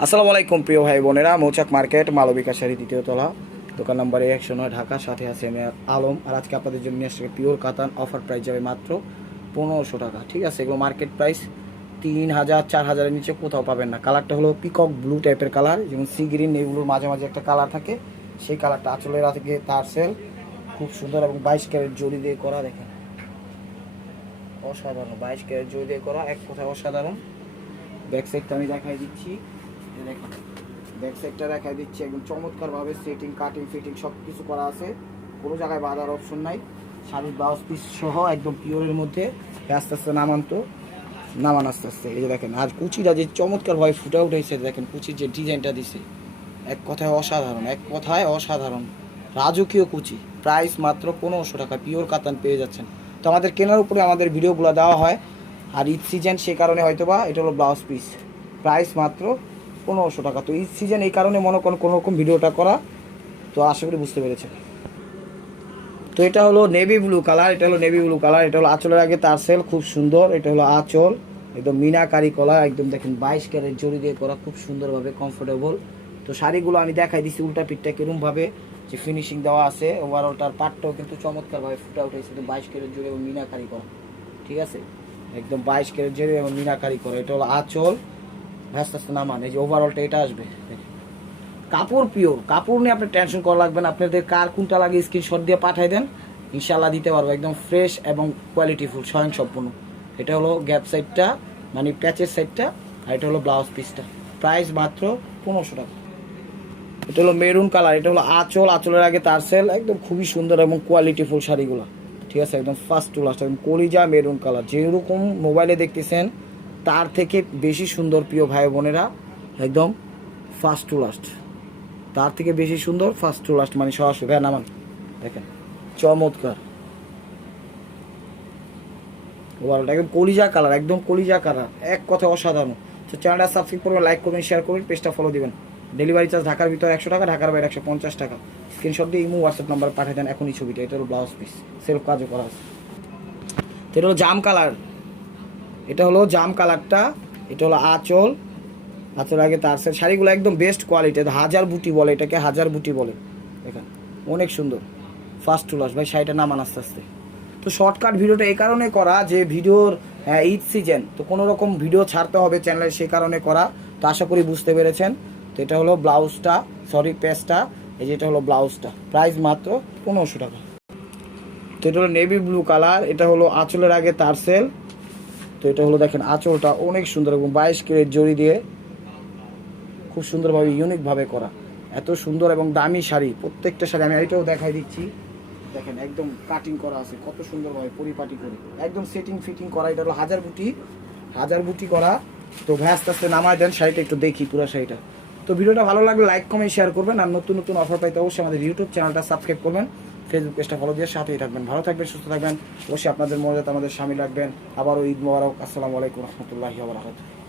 আসসালামু আলাইকুম প্রিয় ভাই বোনেরা, মৌচাক মার্কেট মালবিকা শাড়ি দ্বিতীয় তলা, দোকান নম্বর 109 ঢাকা। সাথে আছে আমি আলম। আর আজকে আপনাদের জন্য নিয়ে আসছে পিওর কাতান। অফার প্রাইস যাবে মাত্র 1500 টাকা। ঠিক আছে, এগুলো মার্কেট প্রাইস 3000 4000-এর নিচে কোথাও পাবেন না। কালারটা হলো পিকক ব্লু টাইপের কালার, যেমন সি গ্রিন, এগুলোর মাঝে মাঝে একটা কালার থাকে, সেই কালারটা। আঁচলের থেকে তার সেল খুব সুন্দর এবং 22 ক্যারেট জড়ি দিয়ে করা। দেখেন অসাধারণ, 22 ক্যারেট জড়ি দিয়ে করা, এক কথায় অসাধারণ। ব্যাক সাইডটা আমি দেখাই দিচ্ছি, দেখেন ব্যাক সাইডটা দেখাই দিচ্ছি। একদম চমৎকারভাবে সেটিং, কাটিং, ফিটিং সব কিছু করা আছে, কোনো জায়গায় বাঁধার অপশন নাই। শাড়ির ব্লাউজ পিস সহ একদম পিওরের মধ্যে। আস্তে আস্তে নামান আস্তে আস্তে। এই যে দেখেন, আর কুচিটা যে চমৎকারভাবে ফুটে উঠেছে, দেখেন কুচির যে ডিজাইনটা দিছে, এক কথায় অসাধারণ, এক কথায় অসাধারণ, রাজকীয় কুচি। প্রাইস মাত্র 1500 টাকা, পিওর কাতান পেয়ে যাচ্ছেন। তো আমাদের কেনার উপরে আমাদের ভিডিওগুলো দেওয়া হয়, আর ঈদ সিজন সে কারণে হয়তোবা এটা হলো ব্লাউজ পিস। প্রাইস মাত্র 1500 টাকা। তো ঈদ সিজন এই কারণে মনে করেন কোনো রকম ভিডিওটা করা। তো আশা করি বুঝতে পেরেছেন। তো এটা হলো নেভি ব্লু কালার, এটা হলো নেভি ব্লু কালার, এটা হলো আঁচলের আগে তার সেল খুব সুন্দর। এটা হলো আঁচল, একদম মিনাকারি কলা, একদম দেখেন 22 ক্যারেট জড়ি দিয়ে করা, খুব সুন্দরভাবে কমফোর্টেবল। তো শাড়িগুলো আমি দেখাই দিচ্ছি উল্টা পিঠটা কীরকমভাবে যে ফিনিশিং দেওয়া আছে। ওভারঅলটার পাটটাও কিন্তু চমৎকারভাবে ফুটে উঠেছে, তো 22 ক্যারেট জড়ি এবং মিনাকারি করা। ঠিক আছে, একদম 22 ক্যারেট জড়ি এবং মিনাকারি করা। এটা হলো আঁচল, আস্তে আস্তে নামান। এই যে ওভারঅলটা এটা আসবে। কাপড় পিওর, কাপড় নিয়ে আপনার টেনশন করা লাগবে না। আপনাদের কার কোনটা লাগে স্ক্রিনশট দিয়ে পাঠিয়ে দেন, ইনশাল্লাহ দিতে পারবো। একদম ফ্রেশ এবং কোয়ালিটিফুল, স্বয়ংসম্পূর্ণ। এটা হলো গ্যাপ সাইডটা, মানে প্যাচের সাইডটা, আর এটা হলো ব্লাউজ পিসটা। প্রাইস মাত্র 1500 টাকা। এটা হলো মেরুন কালার, এটা হলো আঁচল, আঁচলের আগে তার সেল, একদম খুবই সুন্দর এবং কোয়ালিটিফুল শাড়িগুলো। ঠিক আছে, একদম ফার্স্ট টু লাস্ট, একদম কলিজা মেরুন কালার, যেরকম মোবাইলে দেখতেছেন তার থেকে বেশি সুন্দর প্রিয় ভাই বোনেরা। একদম ফার্স্ট টু লাস্ট, তার থেকে বেশি সুন্দর, ফার্স্ট টু লাস্ট, মানে সরাসরি ভ্যান নামান। দেখেন চমৎকার ওয়ালটা, একদম কলিজা কালার, একদম কলিজা কালার, এক কথা অসাধারণ। তো চ্যানেলটা সাবস্ক্রাইব করবেন, লাইক করবেন, শেয়ার করবেন, পেজটা ফলো দিবেন। ডেলিভারি চার্জ ঢাকার ভিতরে 100 টাকা, ঢাকার বাইরে 150 টাকা। স্ক্রিনশট দিয়ে ইমো হোয়াটসঅ্যাপ নাম্বার পাঠিয়ে দেন এখনই ছবিটা। এটা হলো ব্লাউজ পিস, সেলফ কাজও করা আছে। তো এটা হলো জাম কালার, এটা হলো জাম কালারটা, এটা হলো আঁচল, আঁচল আগে তার সেল। শাড়িগুলো একদম বেস্ট কোয়ালিটি, হাজার বুটি বলে এটাকে, হাজার বুটি বলে। দেখেন অনেক সুন্দর, ফার্স্ট টু লাস্ট। ভাই শাড়িটা নামান আস্তে আস্তে। তো শর্টকাট ভিডিওটা এই কারণে করা যে ভিডিওর ঈদ সিজন, তো কোনো রকম ভিডিও ছাড়তে হবে চ্যানেলে, সেই কারণে করা। তো আশা করি বুঝতে পেরেছেন। তো এটা হলো ব্লাউজটা, সরি পেজটা, এই যে এটা হলো ব্লাউজটা। প্রাইস মাত্র 1500 টাকা। তো এটা হলো নেভি ব্লু কালার, এটা হলো আঁচলের আগে তার সেল। তো এটা হলো দেখেন আঁচলটা অনেক সুন্দর এবং 22 ক্যারেট জড়ি দিয়ে খুব সুন্দরভাবে ইউনিকভাবে করা। এত সুন্দর এবং দামি শাড়ি, প্রত্যেকটা শাড়ি আমি এটাও দেখাই দিচ্ছি। দেখেন একদম কাটিং করা আছে কত সুন্দরভাবে, পরিপাটি করে একদম সেটিং ফিটিং করা। এটা হলো হাজার বুটি করা। তো ভাই আস্তে আস্তে নামায় দেন, শাড়িটা একটু দেখি পুরো শাড়িটা। তো ভিডিওটা ভালো লাগলে লাইক কমেন্ট শেয়ার করবেন, আর নতুন নতুন অফার পাইতে অবশ্যই আমাদের ইউটিউব চ্যানেলটা সাবস্ক্রাইব করবেন, ফেসবুক পেজটা ফলো দিয়ে সাথেই থাকবেন। ভালো থাকবেন, সুস্থ থাকবেন, অবশ্যই আপনাদের মর্যাদা আমাদের স্বামী রাখবেন। আবারও ঈদ মোবারক। আসসালামু আলাইকুম রহমতুল্লাহি ওয়া বারাকাতুহু।